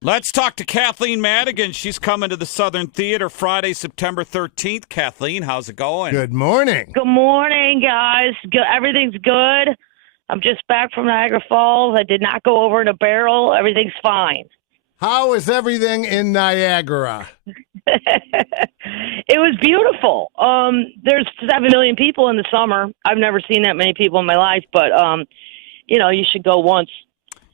Let's talk to Kathleen Madigan. She's coming to the Southern Theater Friday, September 13th. Kathleen, how's it going? Good morning. Good morning, guys. Everything's good. I'm just back from Niagara Falls. I did not go over in a barrel. Everything's fine. How is everything in Niagara? It was beautiful. There's 7 million people in the summer. I've never seen that many people in my life, but, you should go once.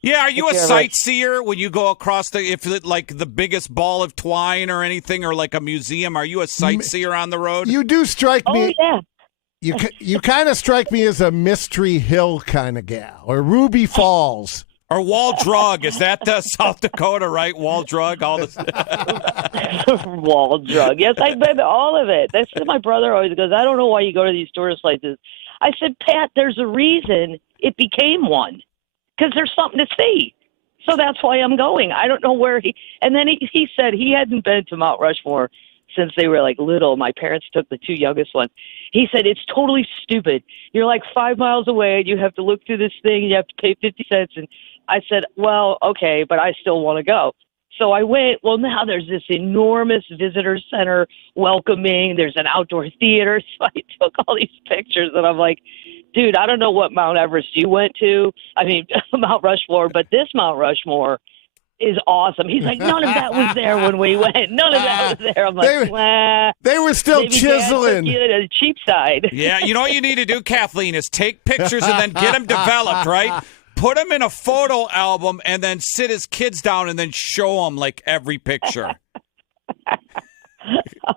Yeah, are you a sightseer when you go across the biggest ball of twine or anything, or like a museum? Are you a sightseer on the road? You do strike me. Oh, yeah. You kind of strike me as a Mystery Hill kind of gal, or Ruby Falls. Or Wall Drug. Is that South Dakota, right? Wall Drug? All this. Wall Drug. Yes, I've been to all of it. That's what my brother always goes, I don't know why you go to these tourist places. I said, Pat, there's a reason it became one. Because there's something to see. So that's why I'm going. I don't know where and then he said he hadn't been to Mount Rushmore since they were like little. My parents took the 2 youngest ones. He said, it's totally stupid. You're like 5 miles away and you have to look through this thing and you have to pay 50 cents. And I said, well, okay, but I still want to go. So I went. Well, now there's this enormous visitor center welcoming. There's an outdoor theater. So I took all these pictures and I'm like, dude, I don't know what Mount Everest you went to. I mean, Mount Rushmore, but this Mount Rushmore is awesome. He's like, none of that was there when we went. None of that was there. I'm like, they were still chiseling. Dad took you to the cheap side. Yeah, you know what you need to do, Kathleen, is take pictures and then get them developed, right? Put them in a photo album and then sit his kids down and then show them like every picture.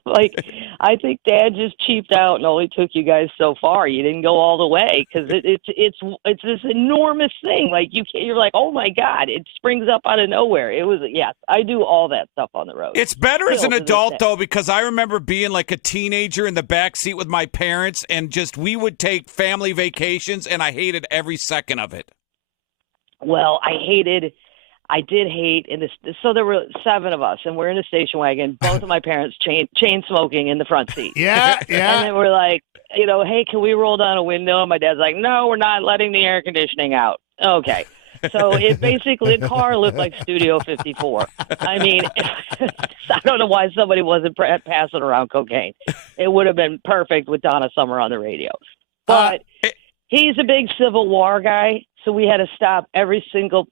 Like, I think Dad just cheaped out and only took you guys so far. You didn't go all the way because it's this enormous thing. Like you're like, oh my God, it springs up out of nowhere. It was yes, I do all that stuff on the road. It's better as an adult though, because I remember being like a teenager in the back seat with my parents, and we would take family vacations, and I hated every second of it. Well, I did hate so there were 7 of us, and we're in a station wagon. Both of my parents chain smoking in the front seat. Yeah. And then we're like, hey, can we roll down a window? And my dad's like, no, we're not letting the air conditioning out. Okay. So the car looked like Studio 54. I mean, I don't know why somebody wasn't passing around cocaine. It would have been perfect with Donna Summer on the radio. But he's a big Civil War guy. So we had to stop every single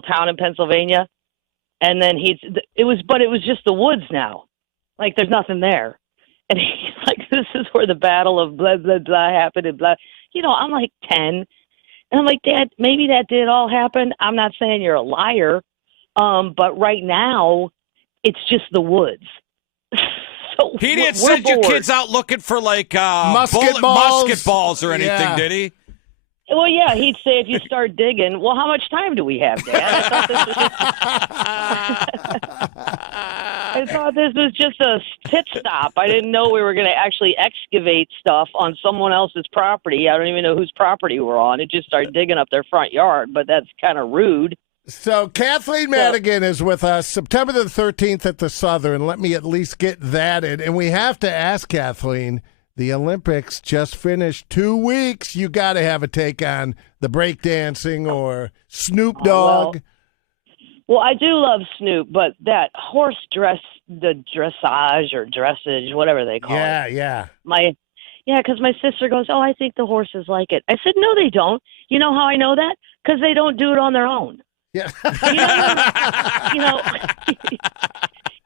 town in Pennsylvania, and then it was just the woods now, like there's nothing there, and he's like, this is where the battle of blah blah blah happened, and blah. I'm like 10, and I'm like, Dad, maybe that did all happen. I'm not saying you're a liar, but right now, it's just the woods. So he didn't send your kids out looking for like musket balls or anything, did he? Well, yeah, he'd say if you start digging, well, how much time do we have, Dad? I thought this was just a pit stop. I didn't know we were going to actually excavate stuff on someone else's property. I don't even know whose property we're on. It just started digging up their front yard, but that's kind of rude. So Kathleen Madigan is with us September the 13th at the Southern. Let me at least get that in. And we have to ask Kathleen, the Olympics just finished 2 weeks. You got to have a take on the breakdancing or Snoop Dogg. Well, I do love Snoop, but that horse the dressage or dressage, whatever they call it. Yeah. Because my sister goes, oh, I think the horses like it. I said, no, they don't. You know how I know that? Because they don't do it on their own. Yeah.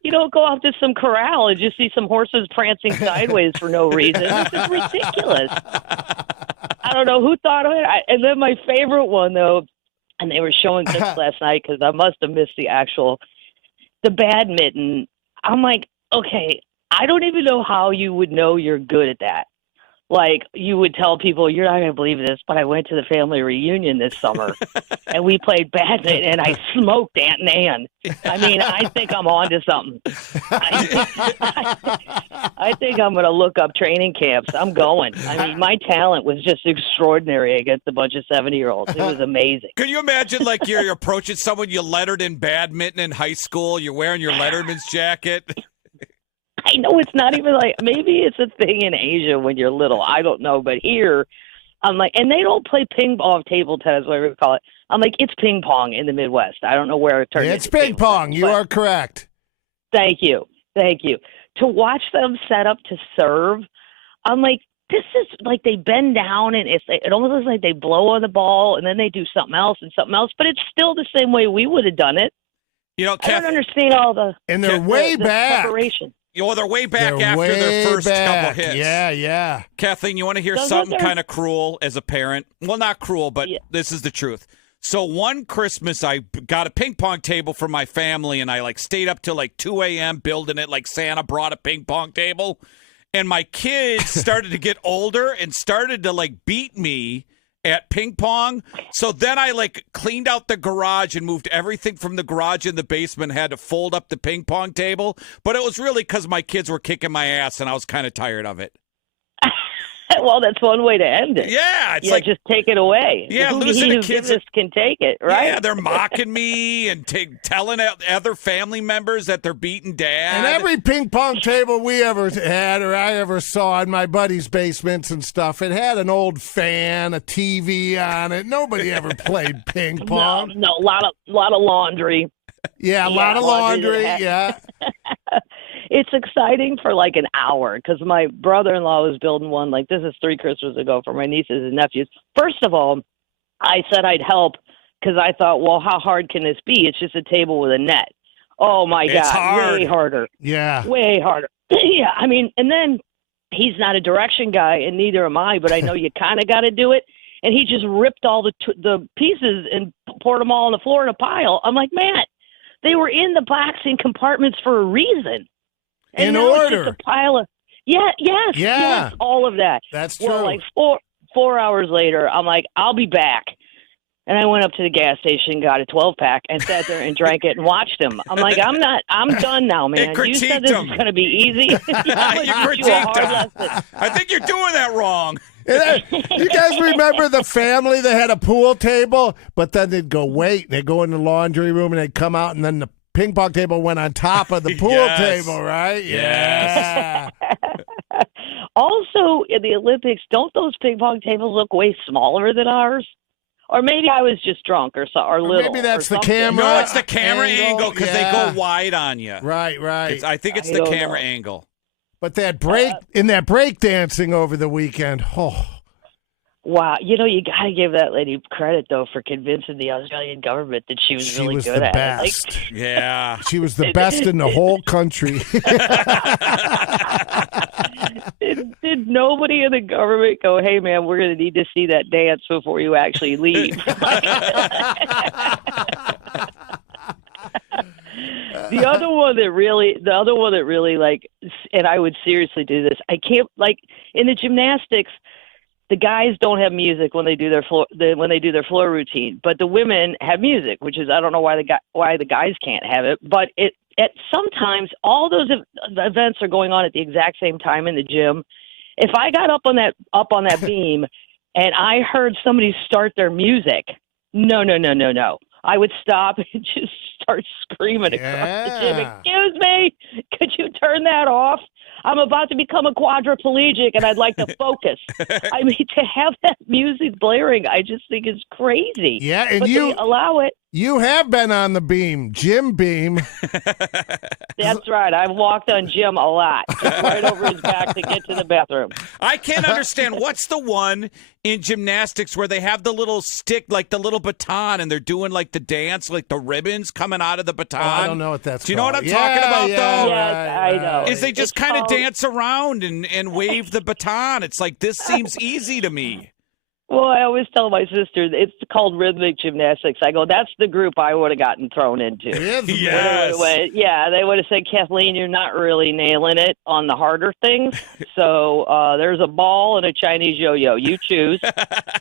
You don't go out to some corral and just see some horses prancing sideways for no reason. This is ridiculous. I don't know who thought of it. And then my favorite one, though, and they were showing clips last night because I must have missed the badminton. I'm like, okay, I don't even know how you would know you're good at that. Like, you would tell people, you're not going to believe this, but I went to the family reunion this summer, and we played badminton, and I smoked Aunt Nan. I mean, I think I'm on to something. I think I'm going to look up training camps. I'm going. I mean, my talent was just extraordinary against a bunch of 70-year-olds. It was amazing. Can you imagine, like, you're approaching someone you lettered in badminton in high school, you're wearing your letterman's jacket? I know it's not even like, maybe it's a thing in Asia when you're little. I don't know. But here, I'm like, and they don't play ping pong, table tennis, whatever you call it. I'm like, it's ping pong in the Midwest. I don't know where it turned It's into ping pong. tennis, You are correct. Thank you. To watch them set up to serve, I'm like, this is like they bend down and it almost looks like they blow on the ball and then they do something else, but it's still the same way we would have done it. You know, I don't understand all the and they're way back. preparation. Well, they're way back They're after way their first back. couple hits. Yeah. Kathleen, you want to hear something kind of cruel as a parent? Well, not cruel, but this is the truth. So one Christmas, I got a ping pong table for my family, and I stayed up till 2 a.m. building it. Like Santa brought a ping pong table, and my kids started to get older and started to beat me at ping pong. So then I cleaned out the garage and moved everything from the garage in the basement, had to fold up the ping pong table. But it was really because my kids were kicking my ass, and I was kind of tired of it. Well, that's one way to end it. Yeah, it's just take it away. Yeah, who losing who to kids gives can take it, right? Yeah, they're mocking me and telling other family members that they're beating dad. And every ping pong table we ever had or I ever saw in my buddies' basements and stuff, it had an old fan, a TV on it. Nobody ever played ping pong. No, a lot of laundry. Yeah, a lot of laundry. Yeah. It's exciting for an hour because my brother-in-law was building one this is 3 Christmases ago for my nieces and nephews. First of all, I said I'd help because I thought, well, how hard can this be? It's just a table with a net. Oh, my God. Hard. Way harder. Yeah. Way harder. Yeah, I mean, and then he's not a direction guy, and neither am I, but I know you kind of got to do it. And he just ripped all the pieces and poured them all on the floor in a pile. I'm like, man, they were in the boxing compartments for a reason. And in now order. it's just a pile of yes, all of that. That's true. Well, 4 hours later, I'm like, I'll be back. And I went up to the gas station, got a 12-pack, and sat there and drank it and watched him. I'm like, I'm done now, man. You said this was going to be easy. You critiqued him. I think you're doing that wrong. You guys remember the family that had a pool table, but then they'd go wait, and they'd go in the laundry room, and they'd come out, and then the ping pong table went on top of the pool table, right? Yes. Yeah. Also, in the Olympics, don't those ping pong tables look way smaller than ours? Or maybe I was just drunk or little. Maybe that's the something. camera. No, it's the camera angle because they go wide on you. Right. I think it's the camera angle. But that break dancing over the weekend, wow. You got to give that lady credit, though, for convincing the Australian government that she was really good at best. it. Yeah. She was the best in the whole country. Did nobody in the government go, hey, man, we're going to need to see that dance before you actually leave? The other one that really and I would seriously do this. I can't in the gymnastics, the guys don't have music when they do their floor routine, but the women have music, which is I don't know why the guys can't have it, but sometimes all those events are going on at the exact same time in the gym. If I got up on that beam and I heard somebody start their music, no. I would stop and just start screaming across the gym. Excuse me, could you turn that off? I'm about to become a quadriplegic and I'd like to focus. I mean, to have that music blaring, I just think is crazy. Yeah, and but they allow it. You have been on the beam, Jim Beam. That's right. I've walked on Jim a lot, just right over his back to get to the bathroom. I can't understand. What's the one in gymnastics where they have the little stick, the little baton, and they're doing the dance, the ribbons coming out of the baton? Oh, I don't know what that's Do you know called. what I'm talking about, though? Yes, I know. Is they just kind of dance around and wave the baton. It's this seems easy to me. Well, I always tell my sister it's called rhythmic gymnastics. I go, that's the group I would have gotten thrown into. Yes. They would have said, Kathleen, you're not really nailing it on the harder things. So there's a ball and a Chinese yo-yo. You choose,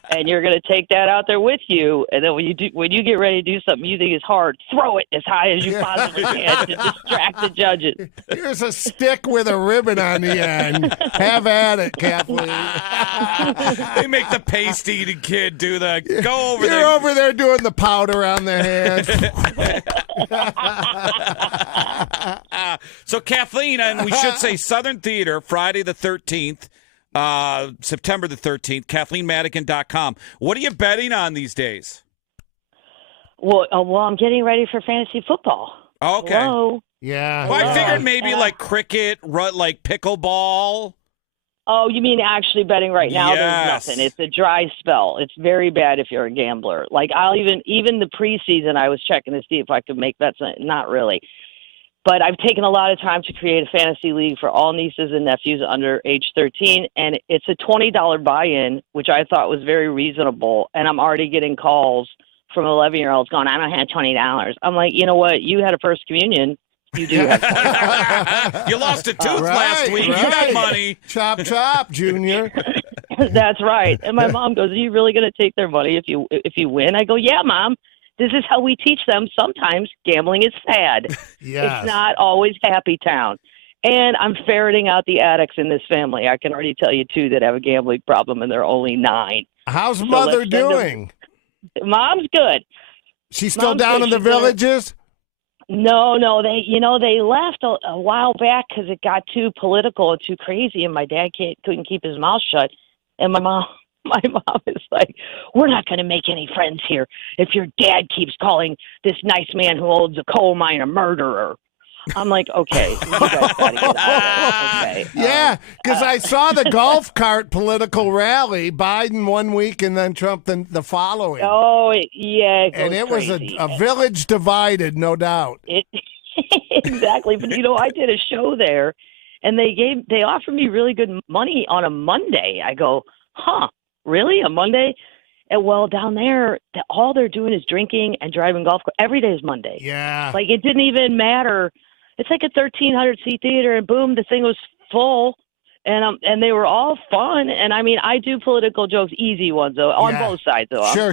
and you're going to take that out there with you. And then when you get ready to do something you think is hard, throw it as high as you possibly can to distract the judges. Here's a stick with a ribbon on the end. Have at it, Kathleen. They make the paste eating kid do the go over You're there. over there doing the powder on their hands. So Kathleen, and we should say Southern Theater, Friday the 13th. September the 13th, KathleenMadigan.com. What are you betting on these days? Well, I'm getting ready for fantasy football. Okay. Hello? Yeah. Well, I Hello? figured maybe like cricket, like pickleball. Oh, you mean actually betting right now? Yes. There's nothing. It's a dry spell. It's very bad if you're a gambler. Like I'll even the preseason, I was checking to see if I could make bets. Not really. But I've taken a lot of time to create a fantasy league for all nieces and nephews under age 13, and it's a $20 buy-in, which I thought was very reasonable. And I'm already getting calls from 11-year-olds going, I don't have $20. I'm like, you know what? You had a first communion. You do have $20. You lost a tooth last week. You got money. Chop, chop, Junior. That's right. And my mom goes, are you really going to take their money if you win? I go, yeah, Mom. This is how we teach them. Sometimes gambling is sad. Yes. It's not always happy town. And I'm ferreting out the addicts in this family. I can already tell you, two that have a gambling problem, and they're only 9. How's Mother doing? Mom's good. She's still down in the villages? No, they left a while back because it got too political and too crazy, and my dad couldn't keep his mouth shut. And my mom is like, we're not going to make any friends here if your dad keeps calling this nice man who owns a coal mine a murderer. I'm like, okay. You guys gotta get out. Okay. Yeah, because I saw the golf cart political rally, Biden one week and then Trump the following. Oh, yeah. And it was crazy. a village divided, no doubt. Exactly. But, I did a show there, and they offered me really good money on a Monday. I go, huh, really? A Monday? And well, down there, all they're doing is drinking and driving golf. Every day is Monday. Yeah. Like, it didn't even matter. It's like a 1,300-seat theater, and boom, the thing was full. And they were all fun. And, I mean, I do political jokes, easy ones, though, on both sides, though. Sure.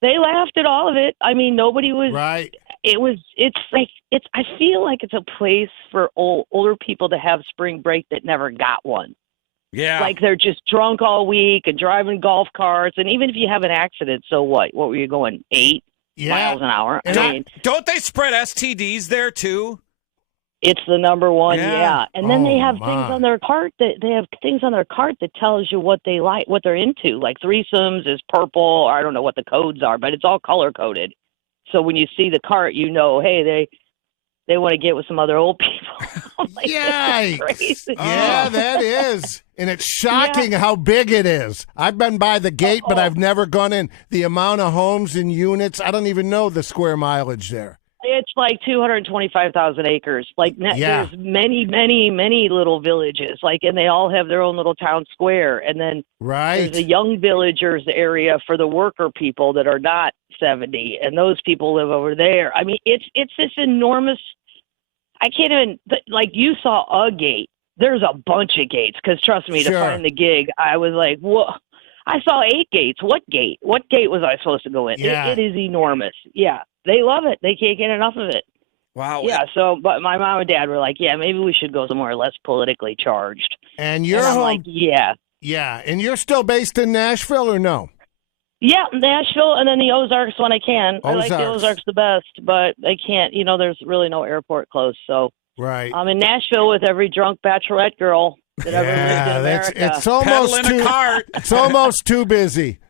They laughed at all of it. I mean, nobody was. Right. I feel like it's a place for older people to have spring break that never got one. Yeah. Like they're just drunk all week and driving golf carts. And even if you have an accident, so what? What were you going, 8 miles an hour? Don't they spread STDs there too? It's the number one, yeah. And then they have things on their cart that tells you what they like, what they're into. Like threesomes is purple, or I don't know what the codes are, but it's all color coded. So when you see the cart, hey, they want to get with some other old people. Like, yikes! Yeah, that is, and it's shocking how big it is. I've been by the gate, but I've never gone in. The amount of homes and units, I don't even know the square mileage there. It's like 225,000 acres. Like there's many, many, many little villages. Like, and they all have their own little town square. And then there's a young villagers area for the worker people that are not 70, and those people live over there. I mean, it's this enormous. I can't even like. You saw a gate. There's a bunch of gates because trust me, to find the gig, I was like, whoa. I saw 8 gates. What gate? What gate was I supposed to go in? Yeah. It is enormous. Yeah. They love it. They can't get enough of it. Wow. Yeah, but my mom and dad were like, yeah, maybe we should go somewhere less politically charged. And you're home. Like, yeah. Yeah, and you're still based in Nashville or no? Yeah, Nashville and then the Ozarks when I can. I like the Ozarks the best, but I can't, there's really no airport close. So I'm in Nashville with every drunk bachelorette girl that ever lived in America. It's almost a cart. It's almost too busy.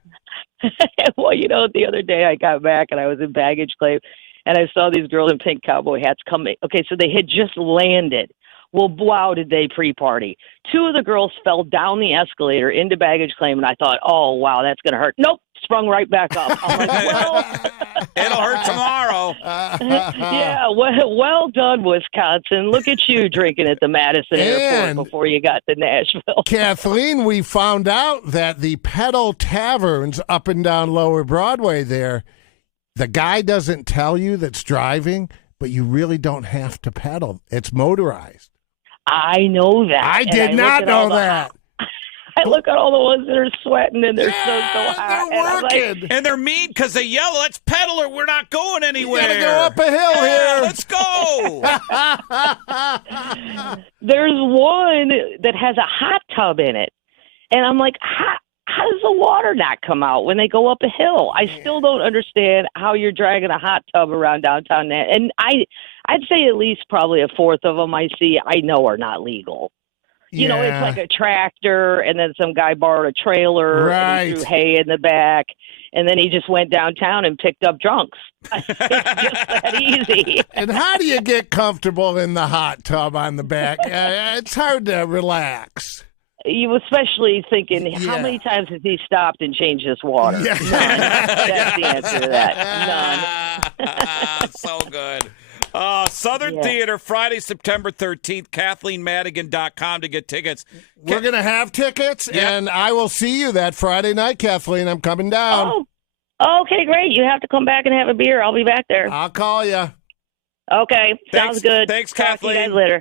Well, the other day I got back and I was in baggage claim, and I saw these girls in pink cowboy hats coming. Okay, so they had just landed. Well, wow, did they pre-party. 2 of the girls fell down the escalator into baggage claim, and I thought, oh, wow, that's going to hurt. Nope, sprung right back up. I'm like, well. It'll hurt tomorrow. Yeah, well done, Wisconsin. Look at you drinking at the Madison Airport before you got to Nashville. Kathleen, we found out that the pedal taverns up and down Lower Broadway there, the guy doesn't tell you that's driving, but you really don't have to pedal. It's motorized. I know that. I did not know that. I look at all the ones that are sweating and they're so hot. They're working. And they're mean because they yell, let's pedal or we're not going anywhere. You gotta go up a hill here. Let's go. There's one that has a hot tub in it. And I'm like, how does the water not come out when they go up a hill? I still don't understand how you're dragging a hot tub around downtown. And I'd say at least probably a fourth of them I see I know are not legal. You know, it's like a tractor, and then some guy borrowed a trailer, and he threw hay in the back, and then he just went downtown and picked up drunks. It's just that easy. And how do you get comfortable in the hot tub on the back? It's hard to relax. You especially thinking, how many times has he stopped and changed his water? Yeah. None. That's the answer to that. None. So good. Southern Theater, Friday, September 13th, KathleenMadigan.com to get tickets. We're going to have tickets, and I will see you that Friday night, Kathleen. I'm coming down. Oh, okay, great. You have to come back and have a beer. I'll be back there. I'll call you. Okay, sounds good. Thanks, Talk Kathleen. to you guys later.